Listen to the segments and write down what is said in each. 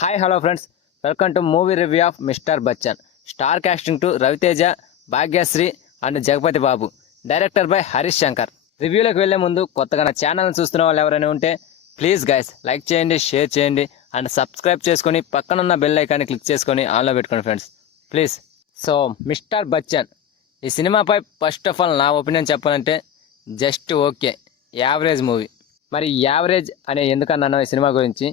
Hi hello friends, welcome to movie review of Mister Bachchan. Star casting to Raviteja, Bhagyashri and Jagapathi Babu. Director by Harish Shankar. రివ్యూలోకి వెళ్లే ముందు కొత్తగా నా ఛానల్ని చూస్తున్న వాళ్ళు ఎవరైనా ఉంటే ప్లీజ్ గైస్ లైక్ చేయండి, షేర్ చేయండి అండ్ సబ్స్క్రైబ్ చేసుకొని పక్కనున్న బెల్ ఐకాన్ని క్లిక్ చేసుకొని ఆన్లో పెట్టుకోండి friends please. So Mister Bachchan ఈ సినిమాపై ఫస్ట్ ఆఫ్ ఆల్ నా ఒపీనియన్ చెప్పాలంటే జస్ట్ ఓకే, యావరేజ్ మూవీ. మరి యావరేజ్ అనే ఎందుకన్నానో ఈ సినిమా గురించి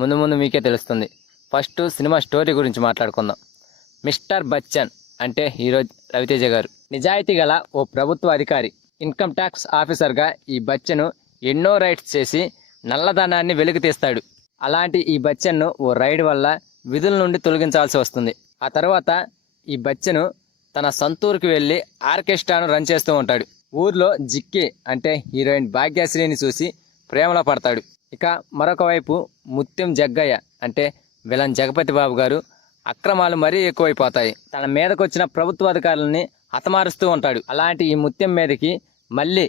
ముందు మీకే తెలుస్తుంది. ఫస్ట్ సినిమా స్టోరీ గురించి మాట్లాడుకుందాం. మిస్టర్ బచ్చన్ అంటే హీరో రవితేజ గారు నిజాయితీ గల ఓ ప్రభుత్వ అధికారి. ఇన్కమ్ ట్యాక్స్ ఆఫీసర్గా ఈ బచ్చను ఎన్నో రైడ్స్ చేసి నల్లధనాన్ని వెలికి తీస్తాడు. అలాంటి ఈ బచ్చన్ను ఓ రైడ్ వల్ల విధుల నుండి తొలగించాల్సి వస్తుంది. ఆ తర్వాత ఈ బచ్చను తన సొంతూరుకి వెళ్ళి ఆర్కెస్ట్రాను రన్ చేస్తూ ఉంటాడు. ఊర్లో జిక్కి అంటే హీరోయిన్ భాగ్యశ్రీని చూసి ప్రేమలో పడతాడు. ఇక మరొక వైపు ముత్యం జగ్గయ్య అంటే విలన్ జగపతి బాబు గారు అక్రమాలు మరీ ఎక్కువైపోతాయి. తన మీదకొచ్చిన ప్రభుత్వ అధికారులని హతమారుస్తూ ఉంటాడు. అలాంటి ఈ ముత్యం మీదకి మళ్ళీ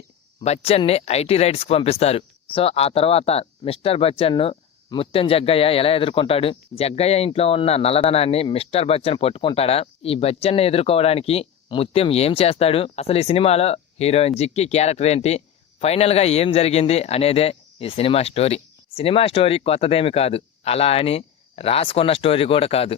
బచ్చన్ని ఐటీ రైడ్స్కి పంపిస్తారు. సో ఆ తర్వాత మిస్టర్ బచ్చన్ను ముత్యం జగ్గయ్య ఎలా ఎదుర్కొంటాడు? జగ్గయ్య ఇంట్లో ఉన్న నల్లధనాన్ని మిస్టర్ బచ్చన్ పట్టుకుంటాడా? ఈ బచ్చన్ని ఎదుర్కోవడానికి ముత్యం ఏం చేస్తాడు? అసలు ఈ సినిమాలో హీరోయిన్ జిక్కి క్యారెక్టర్ ఏంటి? ఫైనల్గా ఏం జరిగింది అనేదే ఈ సినిమా స్టోరీ. సినిమా స్టోరీ కొత్తదేమి కాదు, అలా అని రాసుకున్న స్టోరీ కూడా కాదు.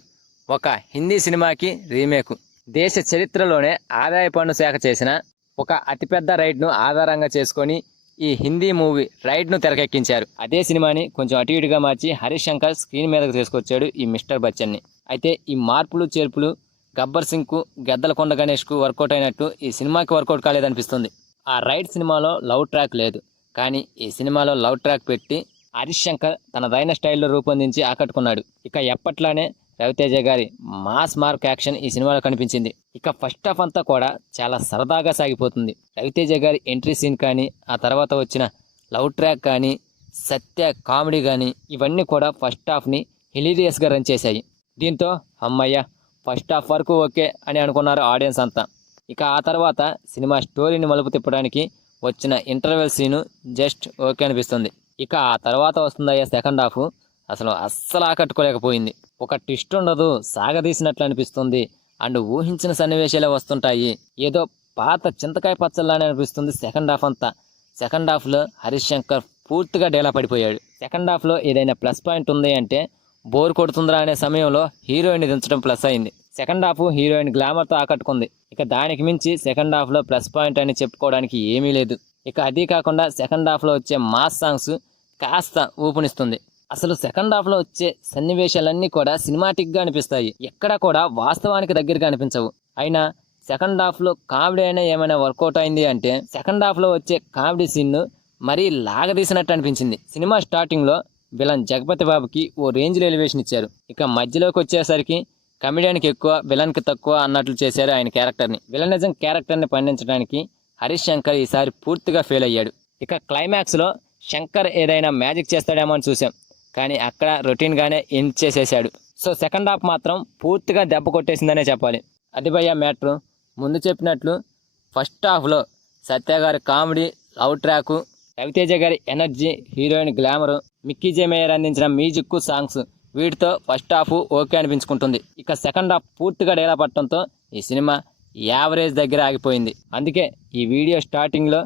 ఒక హిందీ సినిమాకి రీమేకు. దేశ చరిత్రలోనే ఆదాయ పన్ను శాఖ చేసిన ఒక అతిపెద్ద రైడ్ను ఆధారంగా చేసుకొని ఈ హిందీ మూవీ రైడ్ను తెరకెక్కించారు. అదే సినిమాని కొంచెం అటు ఇటుగా మార్చి హరీష్ శంకర్ స్క్రీన్ మీదకు తీసుకొచ్చాడు ఈ మిస్టర్ బచ్చన్ని. అయితే ఈ మార్పులు చేర్పులు గబ్బర్ సింగ్కు, గద్దలకొండ గణేష్కు వర్కౌట్ అయినట్టు ఈ సినిమాకి వర్కౌట్ కాలేదనిపిస్తుంది. ఆ రైడ్ సినిమాలో లవ్ ట్రాక్ లేదు, కానీ ఈ సినిమాలో లవ్ ట్రాక్ పెట్టి హరీష్ శంకర్ తనదైన స్టైల్లో రూపొందించి ఆకట్టుకున్నాడు. ఇక ఎప్పట్లానే రవితేజ గారి మాస్ మార్క్ యాక్షన్ ఈ సినిమాలో కనిపించింది. ఇక ఫస్ట్ హాఫ్ అంతా కూడా చాలా సరదాగా సాగిపోతుంది. రవితేజ గారి ఎంట్రీ సీన్ కానీ, ఆ తర్వాత వచ్చిన లవ్ ట్రాక్ కానీ, సత్య కామెడీ కానీ ఇవన్నీ కూడా ఫస్ట్ హాఫ్ని హిలీరియస్గా రన్ చేశాయి. దీంతో అమ్మయ్య ఫస్ట్ హాఫ్ వరకు ఓకే అని అనుకున్నారు ఆడియన్స్ అంతా. ఇక ఆ తర్వాత సినిమా స్టోరీని మలుపు తిప్పడానికి వచ్చిన ఇంటర్వెల్ సీను జస్ట్ ఓకే అనిపిస్తుంది. ఇక ఆ తర్వాత వస్తుందయ్యే సెకండ్ హాఫ్ అస్సలు ఆకట్టుకోలేకపోయింది. ఒక ట్విస్ట్ ఉండదు, సాగదీసినట్లు అనిపిస్తుంది అండ్ ఊహించిన సన్నివేశాలే వస్తుంటాయి. ఏదో పాత చింతకాయ పచ్చల్లానే అనిపిస్తుంది సెకండ్ హాఫ్ అంతా. సెకండ్ హాఫ్లో హరీష్ శంకర్ పూర్తిగా డేలా పడిపోయాడు. సెకండ్ హాఫ్లో ఏదైనా ప్లస్ పాయింట్ ఉంది అంటే బోర్ కొడుతుందిరా అనే సమయంలో హీరోయిన్ దించడం ప్లస్ అయింది. సెకండ్ హాఫ్ హీరోయిన్ గ్లామర్తో ఆకట్టుకుంది. ఇక దానికి మించి సెకండ్ హాఫ్లో ప్లస్ పాయింట్ అని చెప్పుకోవడానికి ఏమీ లేదు. ఇక అదీ కాకుండా సెకండ్ హాఫ్లో వచ్చే మాస్ సాంగ్స్ కాస్త ఊపునిస్తుంది. అసలు సెకండ్ హాఫ్లో వచ్చే సన్నివేశాలన్నీ కూడా సినిమాటిక్గా అనిపిస్తాయి, ఎక్కడా కూడా వాస్తవానికి దగ్గరగా అనిపించవు. అయినా సెకండ్ హాఫ్లో కామెడీ అయినా ఏమైనా వర్కౌట్ అయింది అంటే సెకండ్ హాఫ్లో వచ్చే కామెడీ సీన్ మరీ లాగదీసినట్టు అనిపించింది. సినిమా స్టార్టింగ్లో విలన్ జగపతి బాబుకి ఓ రేంజ్లో ఎలివేషన్ ఇచ్చారు. ఇక మధ్యలోకి వచ్చేసరికి కమెడియన్కి ఎక్కువ, విలన్కి తక్కువ అన్నట్లు చేశారు ఆయన క్యారెక్టర్ని. విలనిజం క్యారెక్టర్ని పండించడానికి హరీష్ శంకర్ ఈసారి పూర్తిగా ఫెయిల్ అయ్యాడు. ఇక క్లైమాక్స్లో శంకర్ ఏదైనా మ్యాజిక్ చేస్తాడేమో అని చూసాం, కానీ అక్కడ రొటీన్గానే ఎండ్ చేసేసాడు. సో సెకండ్ హాఫ్ మాత్రం పూర్తిగా దెబ్బ కొట్టేసిందనే చెప్పాలి. అది భయ్య మ్యాటర్. ముందు చెప్పినట్లు ఫస్ట్ హాఫ్లో సత్య గారి కామెడీ, లవ్ ట్రాకు, రవితేజ గారి ఎనర్జీ, హీరోయిన్ గ్లామరు, మిక్కీ జే మేయర్ అందించిన మ్యూజిక్, సాంగ్స్ వీటితో ఫస్ట్ హాఫ్ ఓకే అనిపించుకుంటుంది. ఇక సెకండ్ హాఫ్ పూర్తిగా డేలా పట్టడంతో ఈ సినిమా యావరేజ్ దగ్గర ఆగిపోయింది. అందుకే ఈ వీడియో స్టార్టింగ్లో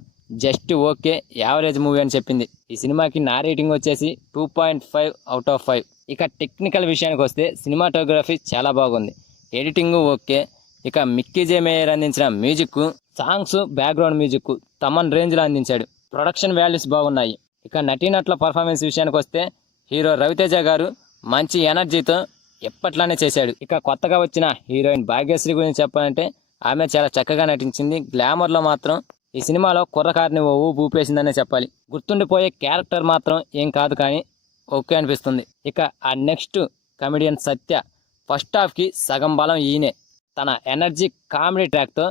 జస్ట్ ఓకే, యావరేజ్ మూవీ అని చెప్పింది. ఈ సినిమాకి నా రేటింగ్ వచ్చేసి 2.5 అవుట్ ఆఫ్ 5. ఇక టెక్నికల్ విషయానికి వస్తే సినిమాటోగ్రఫీ చాలా బాగుంది, ఎడిటింగ్ ఓకే. ఇక మిక్కీ జే మేయర్ అందించిన music, songs, background music Thaman రేంజ్లో అందించాడు. ప్రొడక్షన్ వాల్యూస్ బాగున్నాయి. ఇక నటీనటుల పర్ఫార్మెన్స్ విషయానికి వస్తే హీరో రవితేజ గారు మంచి ఎనర్జీతో ఎప్పట్లానే చేశాడు. ఇక కొత్తగా వచ్చిన హీరోయిన్ భాగ్యశ్రీ గురించి చెప్పాలంటే ఆమె చాలా చక్కగా నటించింది. గ్లామర్లో మాత్రం ఈ సినిమాలో కుర్రకారిని ఓ ఊపు ఊపేసిందనే చెప్పాలి. గుర్తుండిపోయే క్యారెక్టర్ మాత్రం ఏం కాదు, కానీ ఓకే అనిపిస్తుంది. ఇక ఆ నెక్స్ట్ కమెడియన్ సత్య ఫస్ట్ హాఫ్కి సగం బలం ఈయనే. తన ఎనర్జీ, కామెడీ ట్రాక్తో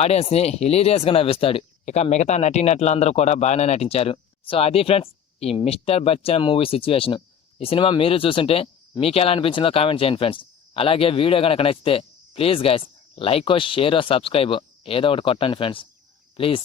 ఆడియన్స్ని హిలీరియస్గా నవ్విస్తాడు. ఇక మిగతా నటీనటులందరూ కూడా బాగానే నటించారు. సో అది ఫ్రెండ్స్ ఈ మిస్టర్ బచ్చన్ మూవీ సిచ్యువేషన్. ఈ సినిమా మీరు చూస్తుంటే మీకు ఎలా అనిపించిందో కామెంట్ చేయండి ఫ్రెండ్స్. అలాగే వీడియో కనుక నచ్చితే please guys like, share, subscribe ఏదో ఒకటి కొట్టండి ఫ్రెండ్స్ ప్లీజ్.